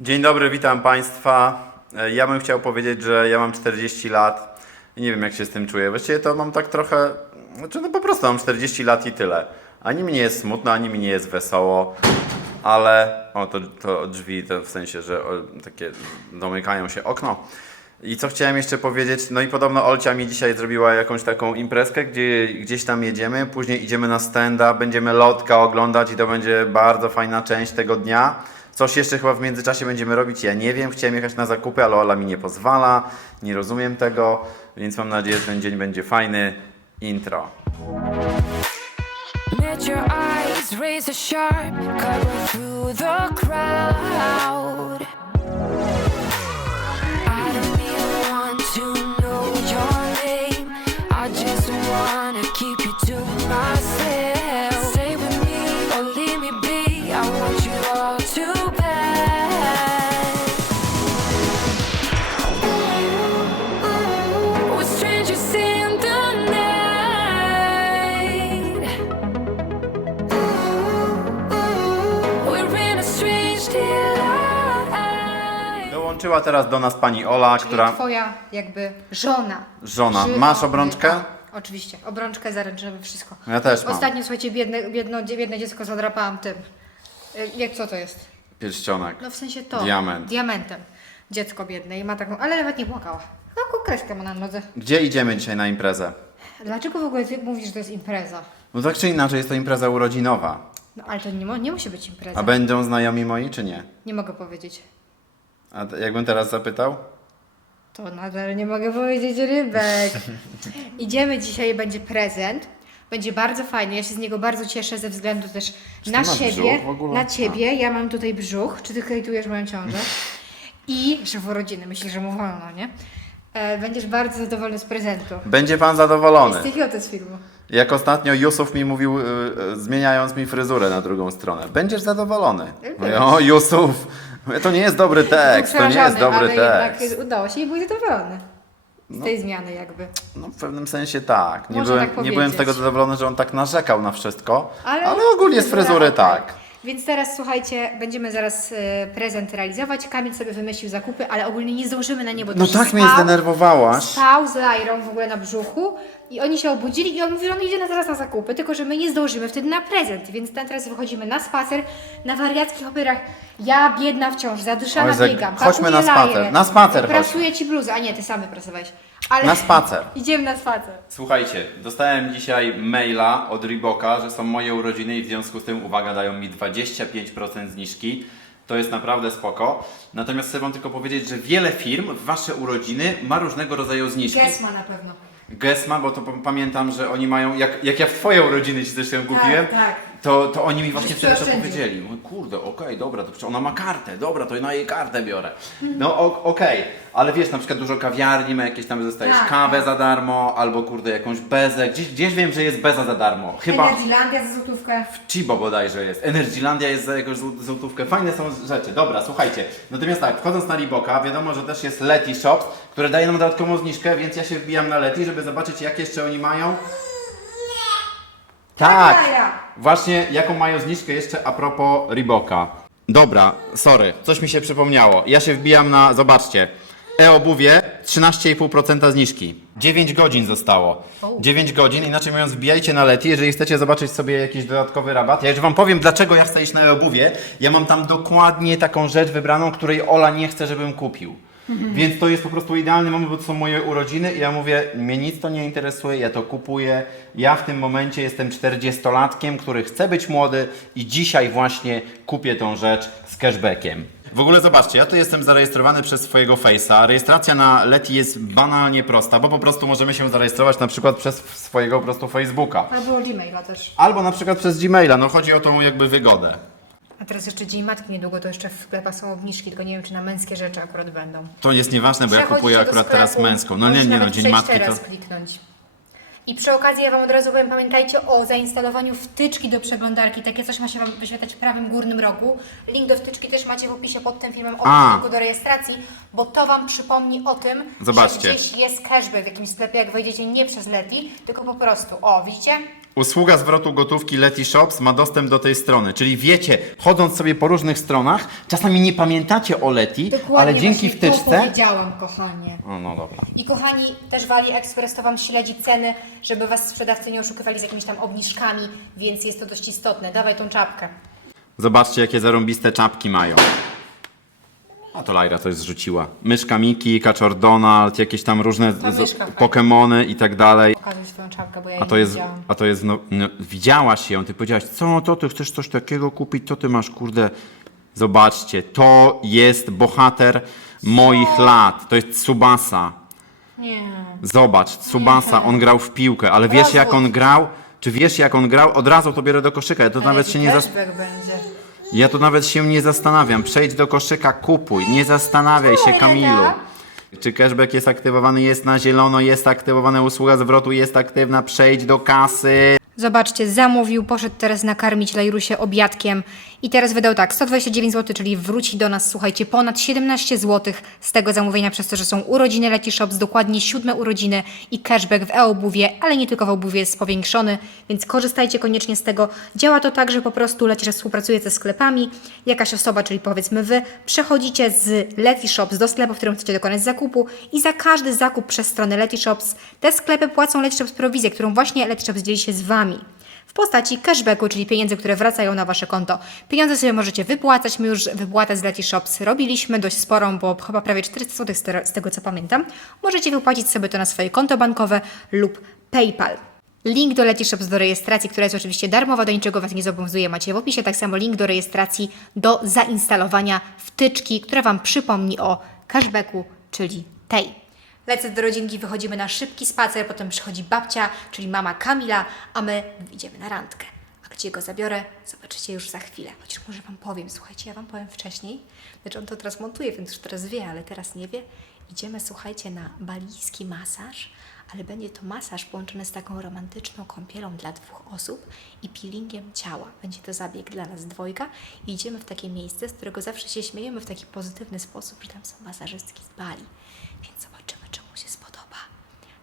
Dzień dobry, witam Państwa. E, Ja bym chciał powiedzieć, że ja mam 40 lat i nie wiem jak się z tym czuję. Właściwie to mam tak trochę, znaczy no po prostu mam 40 lat i tyle. Ani mi nie jest smutno, ani mi nie jest wesoło, ale o to, to drzwi, to w sensie, że takie domykają się okno. I co chciałem jeszcze powiedzieć, no i podobno Olcia mi dzisiaj zrobiła jakąś taką imprezkę, gdzie gdzieś tam jedziemy, później idziemy na stand-up, będziemy lotka oglądać i to będzie bardzo fajna część tego dnia. Coś jeszcze chyba w międzyczasie będziemy robić, ja nie wiem, chciałem jechać na zakupy, ale Ola mi nie pozwala, nie rozumiem tego, więc mam nadzieję, że ten dzień będzie fajny. Intro. Met your eyes, razor sharp, cutting through the crowd. Dołączyła teraz do nas pani Ola, Czyli która... twoja jakby żona. Żona. Masz obrączkę? tak, Oczywiście, obrączkę zaręczynę, wszystko. Ja też mam. Ostatnio, słuchajcie, biedne, biedno, biedne dziecko zadrapałam tym. Y, Jak, co to jest? Pierścionek. No w sensie to. Diament. Diamentem. Dziecko biedne i ma taką, ale nawet nie płakała. Taką kreskę ma na nodze. Gdzie idziemy dzisiaj na imprezę? Dlaczego w ogóle ty mówisz, że to jest impreza? No tak czy inaczej jest to impreza urodzinowa. No ale to nie, mo- nie musi być impreza. A będą znajomi moi czy nie? Nie mogę powiedzieć. A t- jakbym teraz zapytał? To nadal nie mogę powiedzieć rybek. Idziemy dzisiaj, będzie prezent. Będzie bardzo fajny. Ja się z niego bardzo cieszę ze względu też Czy na siebie. brzuch w ogóle? Na ciebie. Ja mam tutaj brzuch. Czy ty hejtujesz moją ciążę? I że w urodziny myślisz, że mu wolno, nie? E, będziesz bardzo zadowolony z prezentu. Będzie pan Z zadowolony. jakiego to jest filmu? Jak ostatnio Jusuf mi mówił, y, y, zmieniając mi fryzurę na drugą stronę. Będziesz zadowolony. Mówię, o Jusuf, to nie jest dobry tekst, to nie jest Przerażony, dobry ale tekst. jednak udało się i był zadowolony. Z tej zmiany jakby. No w pewnym sensie tak. Nie, Można byłem, tak nie byłem z tego zadowolony, że on tak narzekał na wszystko, ale, Ale, ogólnie z fryzury okej. tak. Więc teraz słuchajcie, będziemy zaraz e, prezent realizować. Kamil sobie wymyślił zakupy, ale ogólnie nie zdążymy na nie, bo No tak mnie zdenerwowałaś. Spał z Lajrą w ogóle na brzuchu i oni się obudzili i on mówi, że on idzie na zaraz na zakupy, tylko że my nie zdążymy wtedy na prezent, więc na teraz wychodzimy na spacer, na wariackich operach. Ja biedna wciąż, zadyszana Oj, biegam, chodźmy pakuję na spacer, lajrę, na spacer Prasuję Ci bluzę, a nie, Ty samy prasowałeś. Ale Na spacer. idziemy na spacer. Słuchajcie, dostałem dzisiaj maila od Reeboka, że są moje urodziny i w związku z tym, uwaga, dają mi 25% zniżki. To jest naprawdę spoko. Natomiast chcę Wam tylko powiedzieć, że wiele firm w Wasze urodziny ma różnego rodzaju zniżki. Gesma na pewno. Gesma, bo to p- pamiętam, że oni mają, jak, jak ja w Twoje urodziny Ci zresztą kupiłem, tak. To, to oni mi właśnie wtedy to powiedzieli. Mówię, kurde, okej, dobra, to przecież ona ma kartę, dobra, to na jej kartę biorę. No o- okej, ale wiesz, na przykład dużo kawiarni ma jakieś tam, dostajesz Tak, kawę tak. za darmo, albo kurde jakąś bezę, gdzieś, gdzieś wiem, że jest beza za darmo. Chyba Energylandia za złotówkę. w Chibo bodajże jest, Energylandia jest za jakąś zł- złotówkę, fajne są rzeczy, dobra, słuchajcie. Natomiast tak, wchodząc na Reeboka, wiadomo, że też jest Leti Shop, które daje nam dodatkową zniżkę, więc ja się wbijam na Leti, żeby zobaczyć jak jeszcze oni mają. Tak! Właśnie jaką mają zniżkę jeszcze a propos Reeboka. Dobra, sorry, coś mi się przypomniało. Ja się wbijam na, zobaczcie, e-obuwie 13,5% zniżki. 9 godzin zostało. 9 godzin, inaczej mówiąc wbijajcie na Leti, jeżeli chcecie zobaczyć sobie jakiś dodatkowy rabat. Ja już wam powiem dlaczego ja chcę iść na e-obuwie. Ja mam tam dokładnie taką rzecz wybraną, której Ola nie chce, żebym kupił. Więc to jest po prostu idealny moment, bo to są moje urodziny i ja mówię, mnie nic to nie interesuje, ja to kupuję. Ja w tym momencie jestem 40-latkiem, który chce być młody i dzisiaj właśnie kupię tą rzecz z cashbackiem. W ogóle zobaczcie, ja tu jestem zarejestrowany przez swojego Face'a. Rejestracja na Leti jest banalnie prosta, bo po prostu możemy się zarejestrować na przykład przez swojego po prostu Facebooka. Albo Gmaila też. Albo na przykład przez Gmaila, no chodzi o tą jakby wygodę. Teraz jeszcze Dzień Matki niedługo, to jeszcze w sklepach są obniżki, tylko nie wiem, czy na męskie rzeczy akurat będą. To jest nieważne, bo ja Przechodzicie kupuję do akurat sklepu, teraz męską. No nie, możesz nie, no nawet Dzień przejść Matki to... teraz kliknąć. I przy okazji ja Wam od razu powiem, pamiętajcie o zainstalowaniu wtyczki do przeglądarki. Takie coś ma się Wam wyświetlać w prawym górnym rogu. Link do wtyczki też macie w opisie pod tym filmem, A. linku do rejestracji, bo to Wam przypomni o tym, Zobaczcie. że gdzieś jest cashback w jakimś sklepie, jak wejdziecie nie przez Leti, tylko po prostu, o widzicie? Usługa zwrotu gotówki Leti Shops ma dostęp do tej strony. Czyli wiecie, chodząc sobie po różnych stronach, czasami nie pamiętacie o Leti, ale dzięki właśnie To wtyczce... powiedziałam, kochanie. O, no dobra. I kochani, też w AliExpress to Wam śledzi ceny, żeby Was sprzedawcy nie oszukywali z jakimiś tam obniżkami, więc jest to dość istotne. Dawaj tą czapkę. Zobaczcie, jakie zarąbiste czapki mają. A to Lajra coś zrzuciła. Myszka Miki, Kaczor Donald, jakieś tam różne Ta z- myszka. Pokemony i tak dalej. Pokazuj swoją czapkę, bo ja A to nie jest, widziałam. a to jest, no, no, widziałaś ją, ty powiedziałaś, co to, ty chcesz coś takiego kupić, to ty masz, kurde. Zobaczcie, to jest bohater moich lat, to jest Tsubasa. Nie. Zobacz, Tsubasa, on grał w piłkę, ale wiesz jak on grał? Czy wiesz jak on grał? Od razu to biorę do koszyka, ja to nawet się nie zas... będzie. Ja tu nawet się nie zastanawiam. Przejdź do koszyka, kupuj. Nie zastanawiaj się, Kamilu. Czy cashback jest aktywowany? Jest na zielono, jest aktywowana usługa zwrotu, jest aktywna. Przejdź do kasy. Zobaczcie, zamówił, poszedł teraz nakarmić Lajrusie obiadkiem i teraz wydał tak, 129 zł, czyli wróci do nas, słuchajcie, ponad 17 zł z tego zamówienia przez to, że są urodziny Leti Shops, dokładnie siódme urodziny i cashback w e-obuwie, ale nie tylko w obuwie jest powiększony, więc korzystajcie koniecznie z tego. Działa to tak, że po prostu Leti Shops współpracuje ze sklepami, jakaś osoba, czyli powiedzmy wy, przechodzicie z Leti Shops do sklepu, w którym chcecie dokonać zakupu i za każdy zakup przez stronę Leti Shops te sklepy płacą Leti Shops prowizję, którą właśnie Leti Shops dzieli się z Wami w postaci cashbacku, czyli pieniędzy, które wracają na Wasze konto. Pieniądze sobie możecie wypłacać, my już wypłatę z Leti Shops robiliśmy, dość sporą, bo chyba prawie 400 zł z te- z tego co pamiętam. Możecie wypłacić sobie to na swoje konto bankowe lub PayPal. Link do Leti Shops do rejestracji, która jest oczywiście darmowa, do niczego Was nie zobowiązuje, macie w opisie. Tak samo link do rejestracji do zainstalowania wtyczki, która Wam przypomni o cashbacku, czyli tej. Lecę do rodzinki, wychodzimy na szybki spacer, potem przychodzi babcia, czyli mama Kamila, a my idziemy na randkę. A gdzie go zabiorę, zobaczycie już za chwilę. Chociaż może Wam powiem, słuchajcie, ja Wam powiem wcześniej. Znaczy on to teraz montuje, więc już teraz wie, ale teraz nie wie. Idziemy, słuchajcie, na balijski masaż, ale będzie to masaż połączony z taką romantyczną kąpielą dla dwóch osób i peelingiem ciała. Będzie to zabieg dla nas dwojga i idziemy w takie miejsce, z którego zawsze się śmiejemy w taki pozytywny sposób, że tam są masażystki z Bali. Więc zobaczymy, czy mu się spodoba.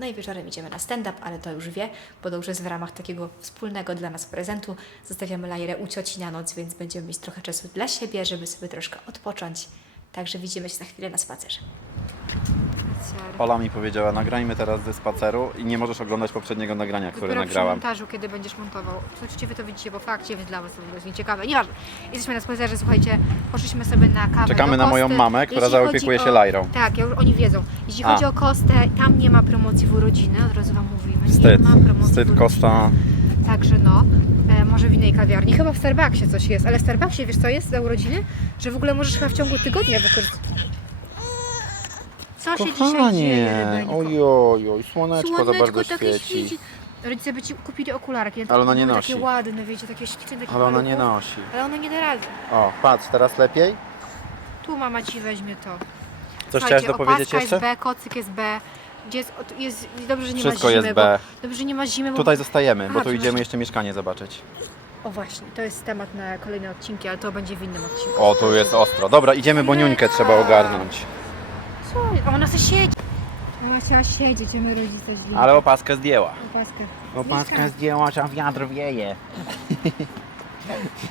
No i wieczorem idziemy na stand-up, ale to już wie, bo to już jest w ramach takiego wspólnego dla nas prezentu. Zostawiamy Lajrę u cioci na noc, więc będziemy mieć trochę czasu dla siebie, żeby sobie troszkę odpocząć. Także widzimy się za chwilę na spacerze. Ola mi powiedziała, nagrajmy teraz ze spaceru i nie możesz oglądać poprzedniego nagrania, które Dopiero nagrałam. przy montażu, kiedy będziesz montował. Oczywiście Wy to widzicie, bo fakcie jest dla Was to jest nieciekawe. Nieważne. Jesteśmy na spacerze, słuchajcie, poszliśmy sobie na kawę Czekamy do na moją Kosty. mamę, która Jeśli zaopiekuje chodzi się o- Lajrą. Tak, ja już, oni wiedzą. Jeśli A. chodzi o Kostę, tam nie ma promocji w urodziny, od razu Wam mówimy. Wstyd, nie ma promocji wstyd urodziny. Kosta. Także no, e, może w innej kawiarni. Chyba w Starbucksie coś jest, ale w Starbucksie wiesz co jest za urodziny? Że w ogóle możesz chyba w ciągu tygodnia wykorzystać. Co się dzisiaj dzieje, ojoj, słoneczko za bardzo takie świeci. Rodzice by ci kupili okularki. Ale ona nie były nosi. Takie ładne, wiecie, takie śliczne, takie Ale ona nie nosi. Ale ona nie da rady. O, patrz, teraz lepiej? Tu mama ci weźmie to. Coś Słuchajcie, chciałaś dopowiedzieć opaska jeszcze? jest B, kocyk jest B. Gdzie jest, o, tu jest, dobrze, że nie Wszystko ma zimy, jest bo, B. Dobrze, że nie ma zimy, bo... Tutaj zostajemy, bo Aha, tu to idziemy może- jeszcze mieszkanie zobaczyć. O właśnie, to jest temat na kolejne odcinki, ale to będzie w innym odcinku. O, tu jest ostro. Dobra, idziemy, bo niuńkę trzeba ogarnąć. A ona se siedzi. Ona chciała siedzieć, a my rodzice źli. Ale opaskę zdjęła. Opaskę. Opaskę zdjęła, a wiatr wieje.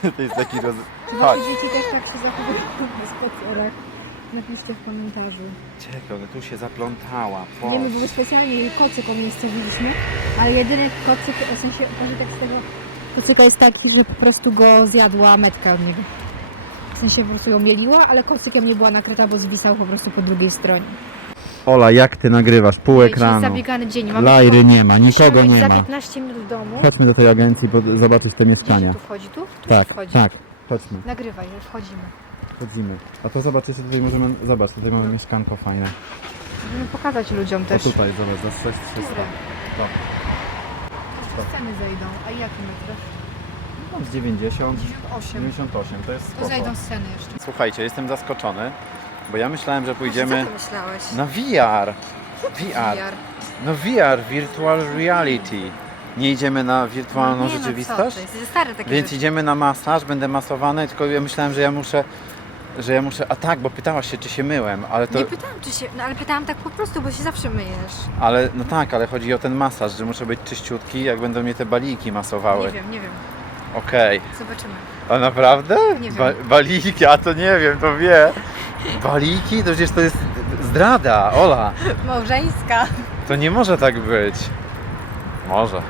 to jest taki roz... Chodź. dzieci też tak się zachowują na spacerach. Napiszcie w komentarzu. Czekaj, ona tu się zaplątała. Nie, my Boże. były specjalnie jej kocyk umiejscowiliśmy, ale jedyny kocyk, w sensie pożytek z tego kocyka jest taki, że po prostu go zjadła metka od niego. W sensie po prostu ją mieliła, ale kocykiem nie była nakryta, bo zwisał po prostu po drugiej stronie. Ola, jak ty nagrywasz? Pół Dzisiaj ekranu. zabiegany dzień. Mamy Lajry nie ma, nikogo nie za ma. 15 minut w domu. Chodźmy do tej agencji, bo zobaczyć te Gdzie mieszkania. tu wchodzi? Tu? Tu Tak, wchodzi. tak. Chodźmy, Nagrywaj, wchodzimy. chodzimy. A to zobaczycie, tutaj możemy, zobacz, tutaj mamy mieszkanko fajne. Możemy pokazać ludziom też. tutaj, zobacz, za 6300. Które? To. Jeszcze zejdą. A jakie metry? Z 90, 98. 98, to jest To spoko. zejdą z ceny jeszcze. Słuchajcie, jestem zaskoczony, bo ja myślałem, że Co pójdziemy ty myślałeś? na VR. VR. VR. No VR, Virtual Reality. Nie idziemy na wirtualną nie, rzeczywistość? No, co ty, jest stare takie Więc rzeczy. idziemy na masaż, będę masowany, tylko ja myślałem, że ja muszę że ja muszę... A tak, bo pytałaś się, czy się myłem, ale to... Nie pytałam, czy się... No ale pytałam tak po prostu, bo się zawsze myjesz. Ale, no tak, ale chodzi o ten masaż, że muszę być czyściutki, jak będą mnie te baliki masowały. Nie wiem, nie wiem. Okej. Zobaczymy. A naprawdę? Nie wiem. Ba- baliki, a to nie wiem, to wie. Baliki? To przecież to jest zdrada, Ola. Małżeńska. To nie może tak być. Może.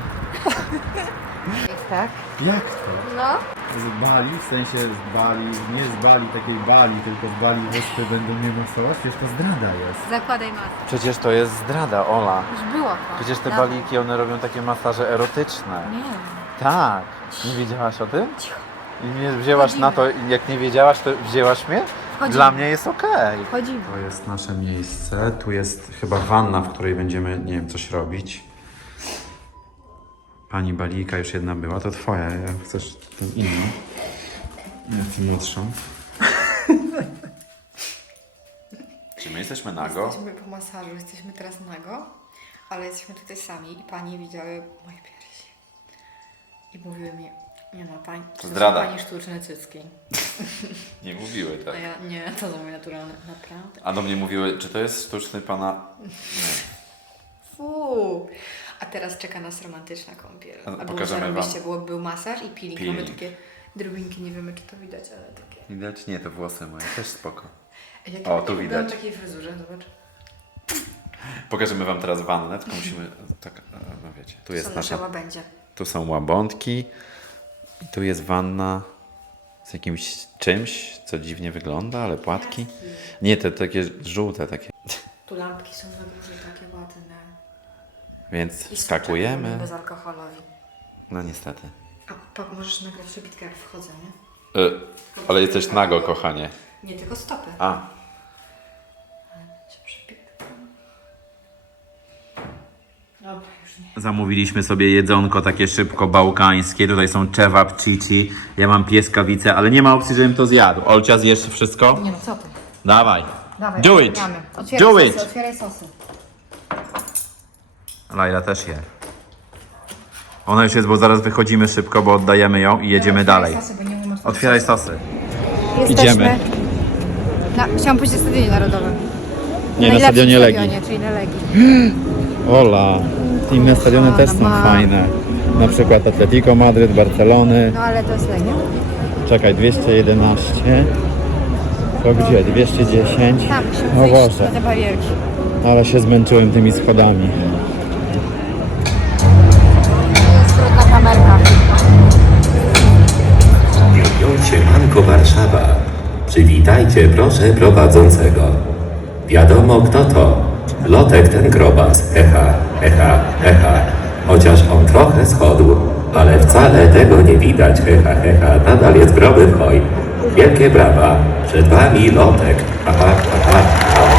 Tak? Jak to? No. Z Bali, w sensie z Bali, nie z Bali takiej Bali, tylko z Bali wyspy będą mnie masować? Przecież to zdrada jest. Zakładaj maskę. Przecież to jest zdrada, Ola. Już było to. Przecież te baliki, one robią takie masaże erotyczne. Nie. Tak. Nie wiedziałaś o tym? I mnie wzięłaś na to, i jak nie wiedziałaś, to wzięłaś mnie? Wchodzimy. Dla mnie jest okej. Wchodzimy. To jest nasze miejsce. Tu jest chyba wanna, w której będziemy, nie wiem, coś robić. Pani Balika już jedna była, to twoja. Ja chcesz tę inną? Ja chcę młodszą. Czy my jesteśmy nago? Jesteśmy po masażu, jesteśmy teraz nago, ale jesteśmy tutaj sami i panie widziały moje piersi. I mówiły mi, nie no, pani, to Zdrada. pani sztuczne cycki. Nie mówiły tak. A ja, nie, to są moje naturalne. Naprawdę? A do mnie mówiły, czy to jest sztuczny pana... Fu. A teraz czeka nas romantyczna kąpiel. A pokażemy wam. zarobiście, było, był masaż i peeling. Mamy Peeling. takie drobinki, nie wiemy czy to widać, ale takie. Widać? Nie, to włosy moje. Też spoko. Jak O, tu widać. Byłam w takiej fryzurze, zobacz. Pokażemy wam teraz wannę, tylko musimy... Tak, e, no wiecie. Tu jest nasza... łabędzie. Tu są łabądki. I tu jest wanna z jakimś czymś, co dziwnie wygląda, ale płatki. Nie, te takie żółte takie. Tu lampki są na górze takie ładne. Więc I skakujemy. bezalkoholowi. No niestety. A pa, możesz nagrać przebitkę jak wchodzę, nie? Y, ale jesteś nago, kochanie. Nie tylko stopy. A, Dobra, już nie. Zamówiliśmy sobie jedzonko takie szybko bałkańskie. Tutaj są czewap, chichi. Ja mam pieskawice, ale nie ma opcji, żebym to zjadł. Olcia, zjesz wszystko? Nie no, co ty? Dawaj. Dawaj, Do it. otwieramy. Do Otwieraj it. sosy, otwieraj sosy. Laila też je. Ona już jest, bo zaraz wychodzimy szybko, bo oddajemy ją i jedziemy dalej. Otwieraj sosy, bo nie umiem Otwieraj sosy. sosy. Jesteśmy Idziemy. Na, chciałam powiedzieć na Stadionie Narodowym. Nie, na Najlepszym stadionie Legii. stadionie, czyli na Legii. Ola, inne stadiony też są ma. fajne. Na przykład Atletico Madryt, Barcelony. No ale to jest Legia. Czekaj, 211. To gdzie? 210. Tam musimy O wyjść Boże, na te barierki. ale się zmęczyłem tymi schodami. To jest brudna kamerka. Siemanko Warszawa. Przywitajcie proszę prowadzącego. Wiadomo kto to. Lotek ten grobas. Heha, heha, heha. Chociaż on trochę schodł, ale wcale tego nie widać. Heha, heha. Nadal jest groby w hoj. Wielkie brawa. Przed wami Lotek. Aha, aha, aha.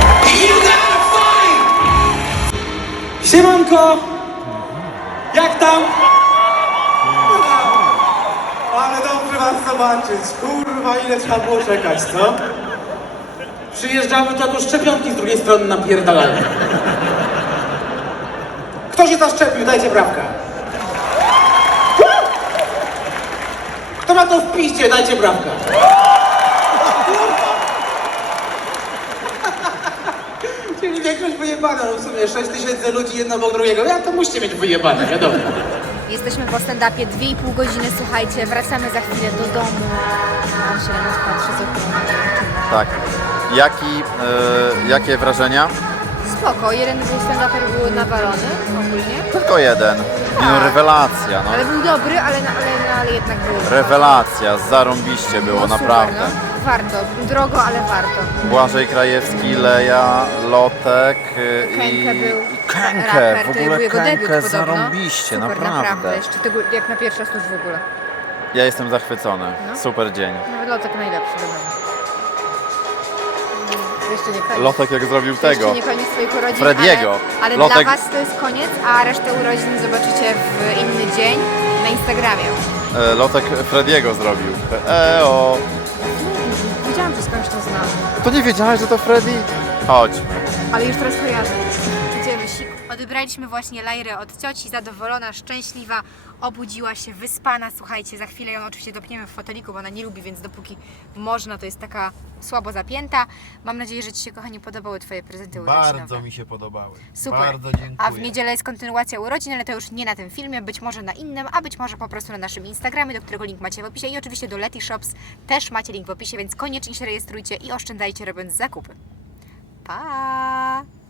Siemanko! Jak tam? Ale dobrze was zobaczyć. Kurwa, ile trzeba było czekać, co? Przyjeżdżamy, to tu szczepionki z drugiej strony napierdalają. Kto się zaszczepił? Dajcie brawka. Kto ma to w piździe? Dajcie brawka. Czyli większość wyjebana, no w sumie 6 tysięcy ludzi jedno obok drugiego. Ja to musicie mieć wyjebane, wiadomo. Jesteśmy po stand-upie 2,5 godziny, słuchajcie, wracamy za chwilę do domu. Tam się na nas patrzy z okna. Tak. Jaki, e, jakie wrażenia? Spoko, jeden był stand-uper był nawalony ogólnie. Tylko jeden. Nie no, Tak. rewelacja. No. Ale był dobry, ale, ale, no, ale jednak był. Rewelacja, zarąbiście było, No, super, naprawdę. no. Warto, drogo, ale warto. Błażej Krajewski, Leja, Lotek y, i... Kenke był i Kenke, raper, w to ogóle jego debiut Kenke, podobno. zarąbiście, Super, naprawdę. Jeszcze tego, jak na pierwszy raz to już w ogóle. Ja jestem zachwycony, No. super dzień. No Lotek najlepszy dla mnie. Mm, Jeszcze nie koniec. Lotek jak zrobił To tego. Jeszcze nie koniec swoich urodzin, Frediego. ale, ale Lotek- dla Was to jest koniec, a resztę urodzin zobaczycie w inny dzień na Instagramie. E, Lotek Frediego zrobił. Eo. Wiedziałam, że skądś to znam, To nie wiedziałeś, że to Freddy? Chodźmy. ale już teraz kojarzę. Odebraliśmy właśnie Lajrę od cioci, zadowolona, szczęśliwa, obudziła się, wyspana. Słuchajcie, za chwilę ją oczywiście dopniemy w foteliku, bo ona nie lubi, więc dopóki można, to jest taka słabo zapięta. Mam nadzieję, że Ci się, kochani, podobały Twoje prezenty urodzinowe. Bardzo mi się podobały. Super. Bardzo dziękuję. A w niedzielę jest kontynuacja urodzin, ale to już nie na tym filmie, być może na innym, a być może po prostu na naszym Instagramie, do którego link macie w opisie i oczywiście do Leti Shops też macie link w opisie, więc koniecznie się rejestrujcie i oszczędzajcie robiąc zakupy. Pa!